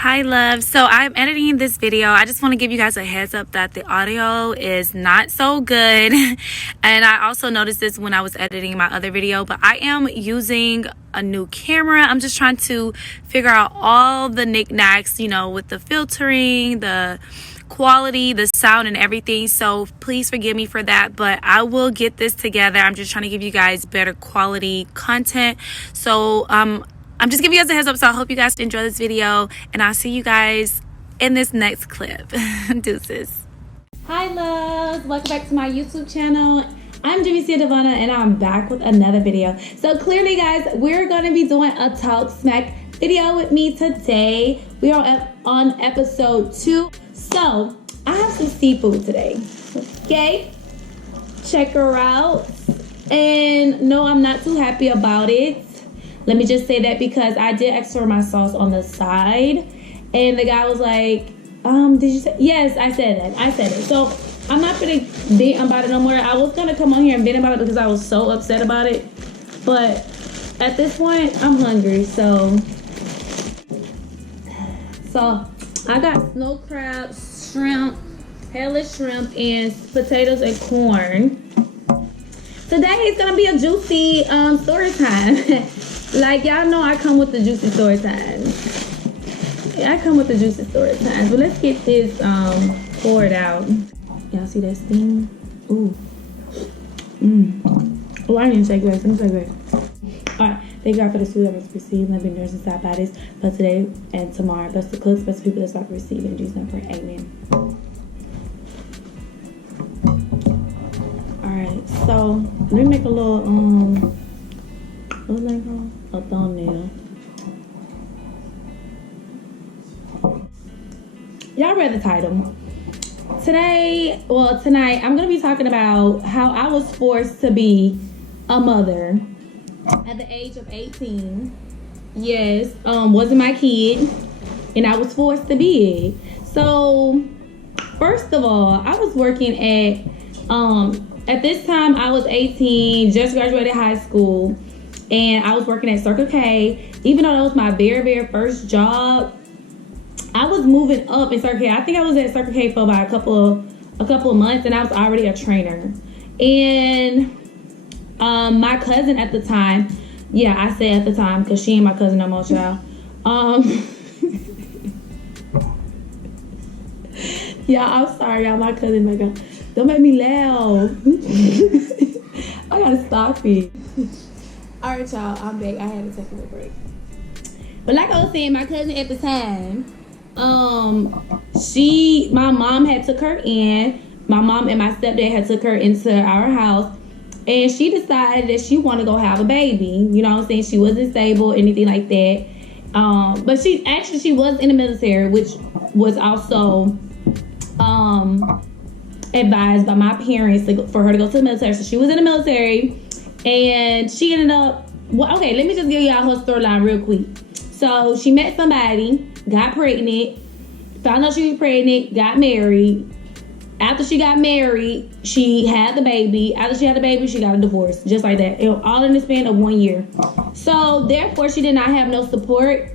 Hi love, so I'm editing this video. I just want to give you guys a heads up that the audio is not so good and I also noticed this when I was editing my other video, but I am using a new camera. I'm just trying to figure out all the knickknacks, you know, with the filtering, the quality, the sound and everything, so please forgive me for that, but I will get this together. I'm just trying to give you guys better quality content, so I'm just giving you guys a heads up, so I hope you guys enjoy this video, and I'll see you guys in this next clip. Deuces. Hi loves, welcome back to my YouTube channel. I'm Jimmy Devana, and I'm back with another video. So clearly guys, we're going to be doing a Talk Smack video with me today. We are on episode 2. So I have some seafood today, okay? Check her out. And no, I'm not too happy about it. Let me just say that because I did ask for my sauce on the side, and the guy was like, did you say? Yes, I said it. So I'm not gonna vent about it no more. I was gonna come on here and vent about it because I was so upset about it, but at this point I'm hungry. So I got snow crab, shrimp, hellish shrimp, and potatoes and corn. Today is gonna be a juicy story time. Like, y'all know I come with the juicy story times. Yeah, I come with the juicy story times. But let's get this poured out. Y'all see that steam? Ooh. Oh, I didn't take grace. Let me take grace. Alright, thank God for the food that was received. Living nurse and side bodies. But today and tomorrow, best the cooks, best the people that's about to receive. In Jesus' name, pray. Amen. Alright, so let me make a little what's that called? A thumbnail. Y'all read the title. Tonight, I'm going to be talking about how I was forced to be a mother at the age of 18. Yes, wasn't my kid, and I was forced to be it. So, first of all, I was working at this time, I was 18, just graduated high school. And I was working at Circle K. Even though that was my very, very first job, I was moving up in Circle K. I think I was at Circle K for about a couple of months, and I was already a trainer. And my cousin at the time, yeah, I say at the time because she ain't my cousin no more, child. Yeah, I'm sorry, y'all. My cousin, my God, don't make me laugh. I gotta stop it. Alright y'all, I'm back. I had to take a little break. But like I was saying, my cousin at the time, my mom had took her in. My mom and my stepdad had took her into our house. And she decided that she wanted to go have a baby. You know what I'm saying? She wasn't stable, anything like that. But she was in the military, which was also advised by my parents for her to go to the military. So she was in the military. And she ended up, okay, let me just give y'all her storyline real quick. So she met somebody, got pregnant, found out she was pregnant, got married. After she got married, she had the baby. After she had the baby, she got a divorce, just like that. All in the span of 1 year. So therefore, she did not have no support.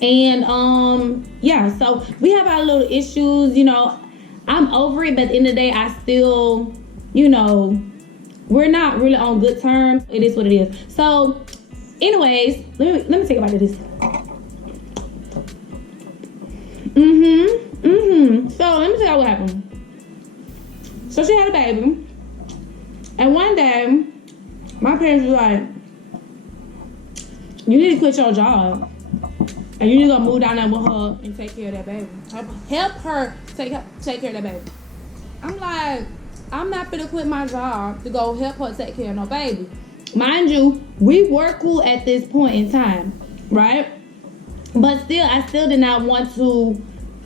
And yeah, so we have our little issues, you know. I'm over it, but at the end of the day, I still, you know, we're not really on good terms. It is what it is. So, anyways, let me take about this. So let me tell you what happened. So she had a baby, and one day, my parents were like, "You need to quit your job, and you need to go move down there with her and take care of that baby. Help her take care of that baby." I'm like, I'm not gonna quit my job to go help her take care of no baby. Mind you, we were cool at this point in time, right? But still, I still did not want to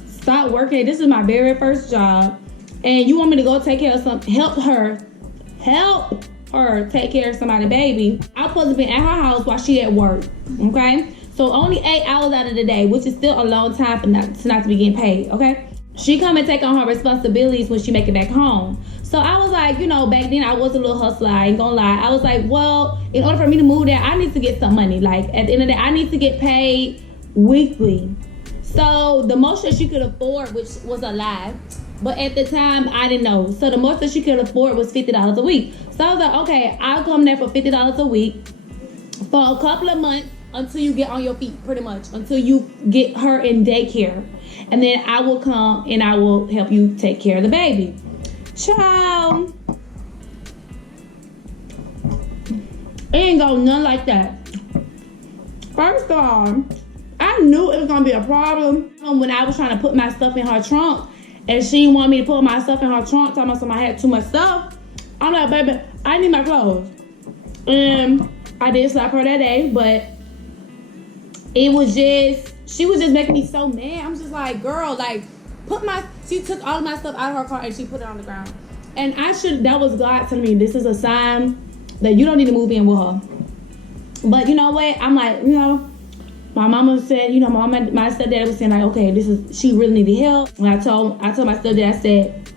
stop working. This is my very first job. And you want me to go take care of help her take care of somebody's baby. I'm supposed to be at her house while she at work, okay? So only 8 hours out of the day, which is still a long time for not to be getting paid, okay? She come and take on her responsibilities when she make it back home. So I was like, you know, back then I was a little hustler, I ain't gonna lie. I was like, well, in order for me to move there, I need to get some money. Like, at the end of the day, I need to get paid weekly. So the most that she could afford, which was a lie, but at the time I didn't know. So the most that she could afford was $50 a week. So I was like, okay, I'll come there for $50 a week for a couple of months until you get on your feet, pretty much, until you get her in daycare. And then I will come and I will help you take care of the baby. Child, it ain't go nothing like that. First of all, I knew it was gonna be a problem when I was trying to put my stuff in her trunk, and she didn't want me to put my stuff in her trunk, talking about something I had too much stuff. I'm like, baby, I need my clothes. And I did slap her that day, but it was just, she was just making me so mad. I'm just like, girl, like, she took all of my stuff out of her car and she put it on the ground. And that was God telling me, this is a sign that you don't need to move in with her. But you know what? I'm like, my mama said, my stepdad was saying like, okay, she really needed help. And I told my stepdad, I said,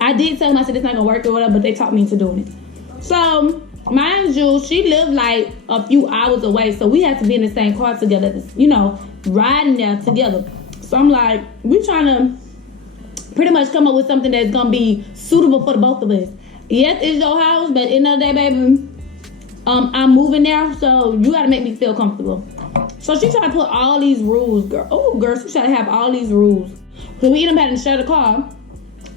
I did tell him, I said, it's not gonna work or whatever, but they talked me into doing it. So, mind you, she lived like a few hours away, so we had to be in the same car together, riding there together. So I'm like, we trying to pretty much come up with something that's gonna be suitable for the both of us. Yes, it's your house, but at the end of the day, baby, I'm moving there, so you gotta make me feel comfortable. So she tried to put all these rules, girl. Oh, girl, she tried to have all these rules. So we ended up having to share the car.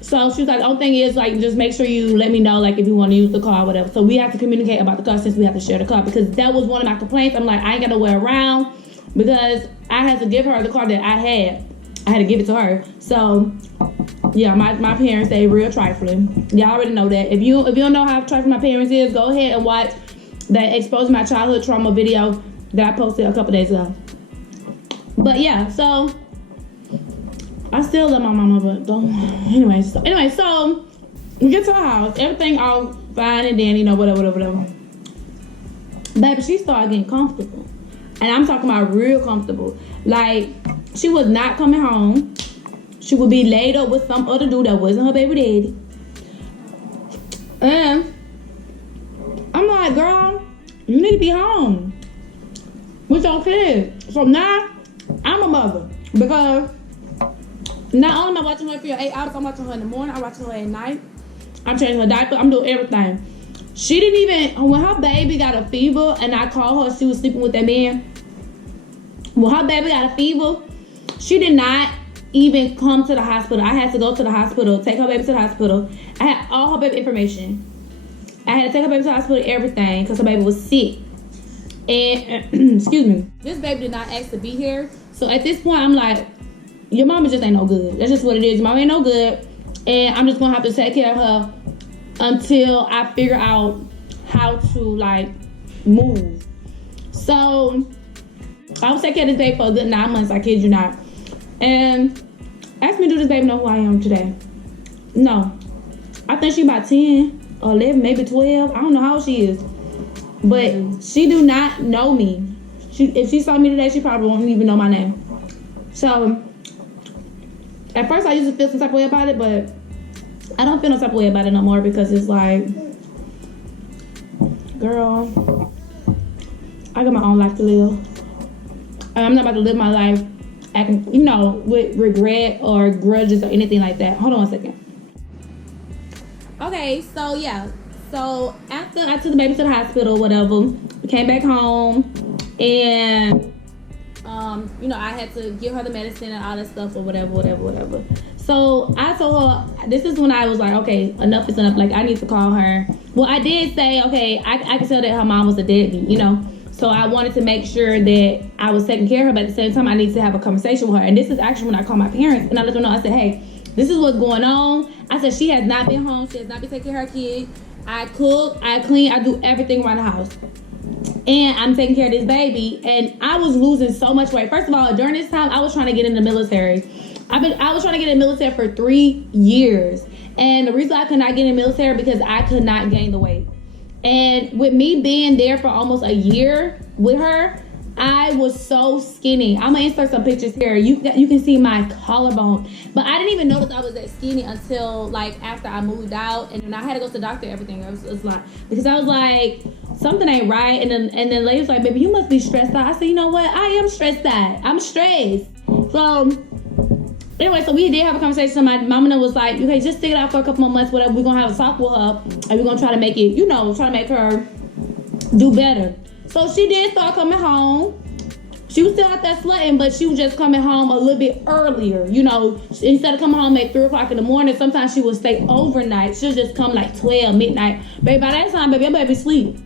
So she was like, the only thing is, like, just make sure you let me know, like, if you want to use the car or whatever. So we have to communicate about the car since we have to share the car, because that was one of my complaints. I'm like, I ain't got nowhere around because I had to give her the car that I had. I had to give it to her. So, yeah, my parents, they real trifling. Y'all already know that. If you don't know how trifling my parents is, go ahead and watch that Exposing My Childhood Trauma video that I posted a couple days ago. But yeah, so I still love my mama, but don't. Anyway, so we get to her house, everything all fine and dandy, whatever. Baby, she started getting comfortable, and I'm talking about real comfortable. Like, she was not coming home. She would be laid up with some other dude that wasn't her baby daddy. And I'm like, girl, you need to be home with your kids. So now I'm a mother, because not only am I watching her for your 8 hours, I'm watching her in the morning, I'm watching her at night, I'm changing her diaper, I'm doing everything. She didn't even, when her baby got a fever and I called her, she was sleeping with that man. When her baby got a fever, she did not even come to the hospital. I had to go to the hospital, take her baby to the hospital. I had all her baby information. I had to take her baby to the hospital, everything, because her baby was sick. And, excuse me, this baby did not ask to be here. So at this point, I'm like, your mama just ain't no good. That's just what it is. Your mama ain't no good. And I'm just going to have to take care of her until I figure out how to, like, move. So I was taking care of this baby for a good 9 months. I kid you not. And ask me, do this baby know who I am today? No. I think she about 10 or 11, maybe 12. I don't know how old she is. But she do not know me. If she saw me today, she probably won't even know my name. So at first I used to feel some type of way about it, but I don't feel no type of way about it no more, because it's like, girl, I got my own life to live. And I'm not about to live my life acting, with regret or grudges or anything like that. Hold on 1 second. Okay, so yeah. So after I took the baby to the hospital, whatever, we came back home, and I had to give her the medicine and all that stuff or whatever. So I told her, this is when I was like, okay, enough is enough. Like, I need to call her. Well, I did say, okay, I could tell that her mom was a deadbeat, So I wanted to make sure that I was taking care of her, but at the same time, I need to have a conversation with her. And this is actually when I called my parents, and I let them know. I said, hey, this is what's going on. I said, she has not been home. She has not been taking care of her kids. I cook, I clean, I do everything around the house. And I'm taking care of this baby. And I was losing so much weight. First of all, during this time, I was trying to get in the military. I was trying to get in the military for 3 years. And the reason I could not get in the military, because I could not gain the weight. And with me being there for almost a year with her, I was so skinny. I'm gonna insert some pictures here. You can see my collarbone. But I didn't even notice I was that skinny until like after I moved out, and then I had to go to the doctor. Everything it was like, because I was like, something ain't right. And then the lady was like, baby, you must be stressed out. I said, you know what? I am stressed out. I'm stressed. So anyway, so we did have a conversation. My mama was like, okay, just stick it out for a couple more months, whatever. We're gonna have a talk with her, and we're gonna try to make it, try to make her do better. So she did start coming home. She was still out there slutting, but she was just coming home a little bit earlier. Instead of coming home at 3 o'clock in the morning, sometimes she would stay overnight. She'll just come like 12, midnight. Baby, by that time, baby, your baby sleep.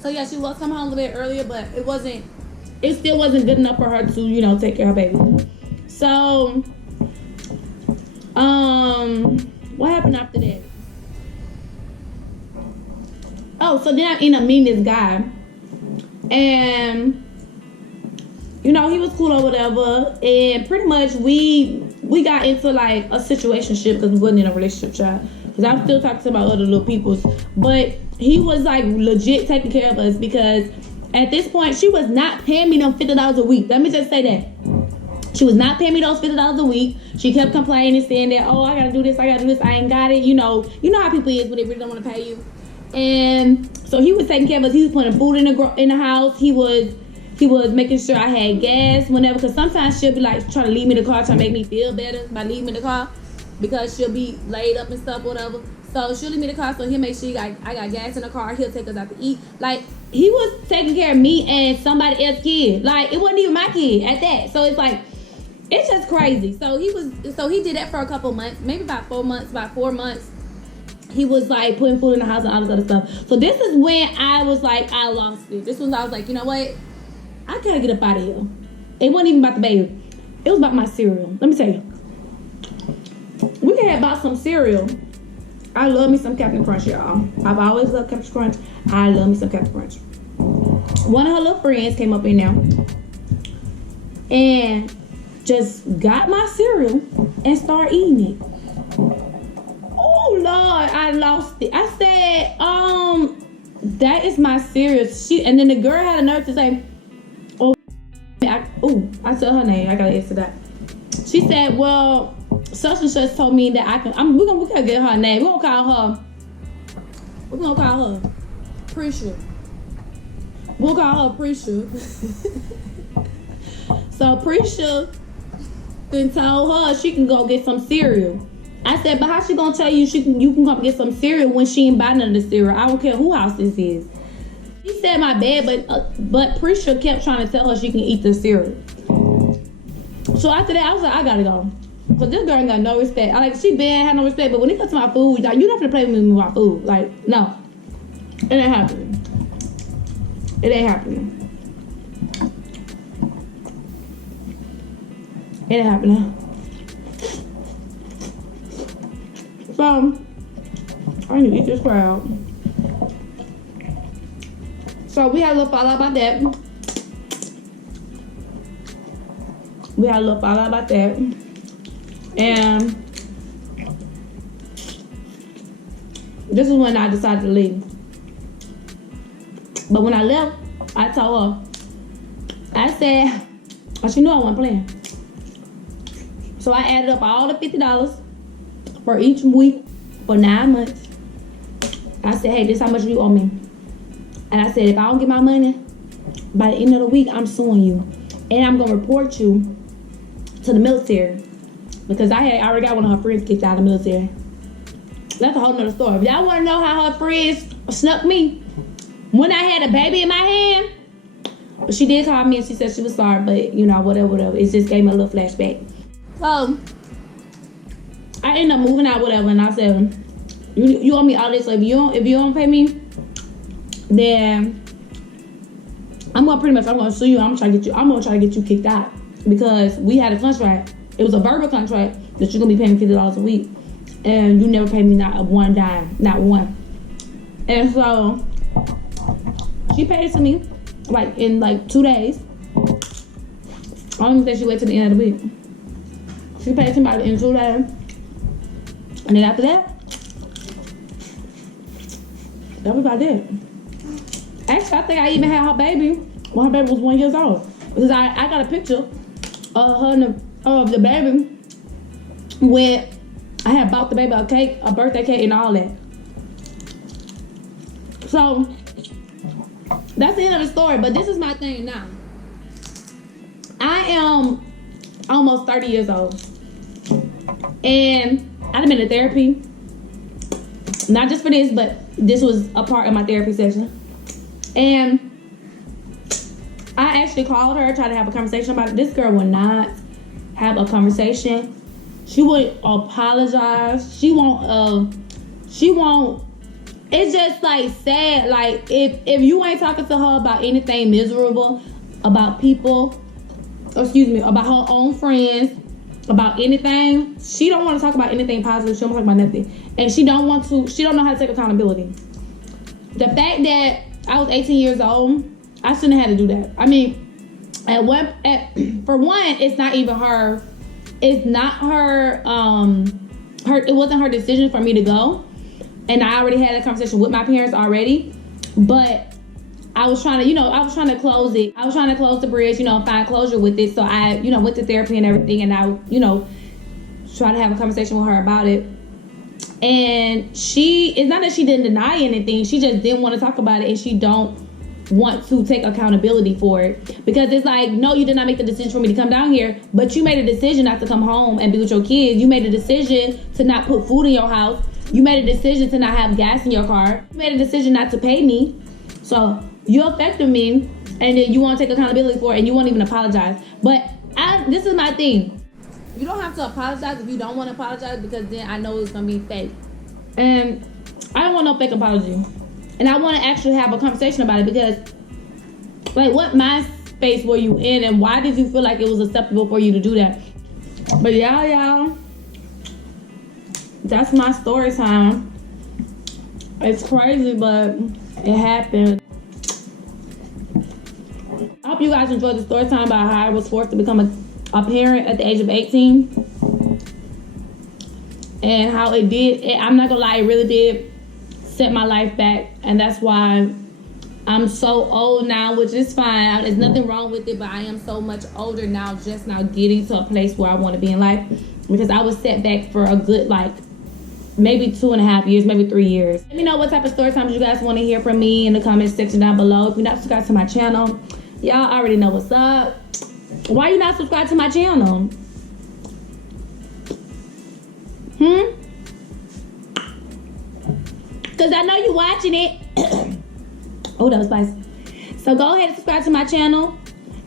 So yeah, she was coming home a little bit earlier, but it still wasn't good enough for her to, take care of her baby. So, what happened after that? Oh, so then I ended up meeting this guy. And he was cool or whatever, and pretty much we got into like a situationship because we wasn't in a relationship, child. Because I'm still talking to my other little peoples, but he was like legit taking care of us because at this point she was not paying me them $50 a week. Let me just say that she was not paying me those $50 a week. She kept complaining, saying that, oh, I gotta do this, I ain't got it. You know how people is when they really don't want to pay you. And so he was taking care of us. He was putting food in the house. He was making sure I had gas whenever, because sometimes she'll be like trying to leave me in the car, trying to make me feel better by leaving me in the car because she'll be laid up and stuff, whatever. So she'll leave me in the car, so he'll make sure I got gas in the car. He'll take us out to eat. Like, he was taking care of me and somebody else's kid. Like, it wasn't even my kid at that. So it's like, it's just crazy. So he did that for a couple months, maybe about 4 months. He was like putting food in the house and all this other stuff. So this is when I was like, I lost it. This was I was like, you know what? I gotta get up out of here. It wasn't even about the baby. It was about my cereal. Let me tell you. We could have bought some cereal. I love me some Captain Crunch, y'all. I've always loved Captain Crunch. I love me some Captain Crunch. One of her little friends came up in there and just got my cereal and started eating it. Oh Lord, I lost it. I said, that is my cereal. And then the girl had a nerve to say, I said her name. I gotta answer that. She said, well, such and such told me that we're gonna get her name. We're gonna call her Prisha. We'll call her Prisha. So Prisha then told her she can go get some cereal. I said, but how she gonna tell you you can come get some cereal when she ain't buy none of the cereal? I don't care who house this is. She said my bad, but Prisha kept trying to tell her she can eat the cereal. So after that, I was like, I gotta go. Cause this girl ain't got no respect. She been had no respect, but when it comes to my food, like, you don't have to play with me with my food. Like, no. It ain't happening. It ain't happening. It ain't happening. So, I need to eat this crowd. So we had a little fallout about that. And this is when I decided to leave. But when I left, I told her, I said, oh, she knew I wasn't playing. So I added up all the $50 for each week for 9 months. I said, hey, this is how much you owe me. And I said, if I don't get my money, by the end of the week, I'm suing you. And I'm going to report you to the military. Because I already got one of her friends kicked out of the military. That's a whole nother story. If y'all want to know how her friends snuck me, when I had a baby in my hand, she did call me and she said she was sorry, but whatever. It just gave me a little flashback. So, I ended up moving out, whatever, and I said, you owe me all this. So if you don't pay me, then I'm gonna sue you. I'm gonna try to get you kicked out, because we had a contract. It was a verbal contract that you're gonna be paying me $50 a week, and you never paid me not one dime, not one. And so she paid it to me in 2 days. I don't even think she waited till the end of the week. She paid it to me in 2 days, and then after that was about it. Actually, I think I even had her baby when her baby was 1 year old, because I got a picture of her and of the baby when I had bought the baby a cake, a birthday cake, and all that. So that's the end of the story. But this is my thing now. I am almost 30 years old. And I've been to therapy. Not just for this, but this was a part of my therapy session. And I actually called her, tried to have a conversation about it. This girl would not have a conversation. She would apologize. She won't, it's just like sad. Like if you ain't talking to her about anything miserable, about people, about her own friends, about anything, she don't want to talk about anything positive. She don't want to talk about nothing. And she don't know how to take accountability. The fact that I was 18 years old, I shouldn't have had to do that. I mean, for one, it's not even her. It's not her. It wasn't her decision for me to go, and I already had a conversation with my parents already. But I was trying to, close it. I was trying to close the bridge, find closure with it. So I, went to therapy and everything, and I, tried to have a conversation with her about it. And it's not that she didn't deny anything. She just didn't want to talk about it, and she don't want to take accountability for it. Because it's like, no, you did not make the decision for me to come down here, but you made a decision not to come home and be with your kids. You made a decision to not put food in your house. You made a decision to not have gas in your car. You made a decision not to pay me. So you affected me, and then you want to take accountability for it, and you won't even apologize. But this is my thing. You don't have to apologize if you don't want to apologize, because then I know it's going to be fake. And I don't want no fake apology. And I want to actually have a conversation about it, because, like, what mind space were you in, and why did you feel like it was acceptable for you to do that? But y'all, that's my story time. It's crazy, but it happened. I hope you guys enjoyed the story time about how I was forced to become a parent at the age of 18. And how it did, I'm not gonna lie, it really did set my life back. And that's why I'm so old now, which is fine. There's nothing wrong with it, but I am so much older now, just now getting to a place where I want to be in life. Because I was set back for a good, maybe 2.5 years, maybe 3 years. Let me know what type of story times you guys want to hear from me in the comment section down below. If you're not subscribed to my channel, y'all already know what's up. Why you not subscribed to my channel? Because I know you watching it. Oh, that was spicy. So go ahead and subscribe to my channel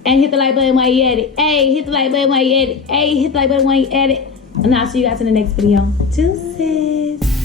and hit the like button while you at it. Hey, hit the like button while you at it. Hey, hit the like button while you at it. And I'll see you guys in the next video. Deuces.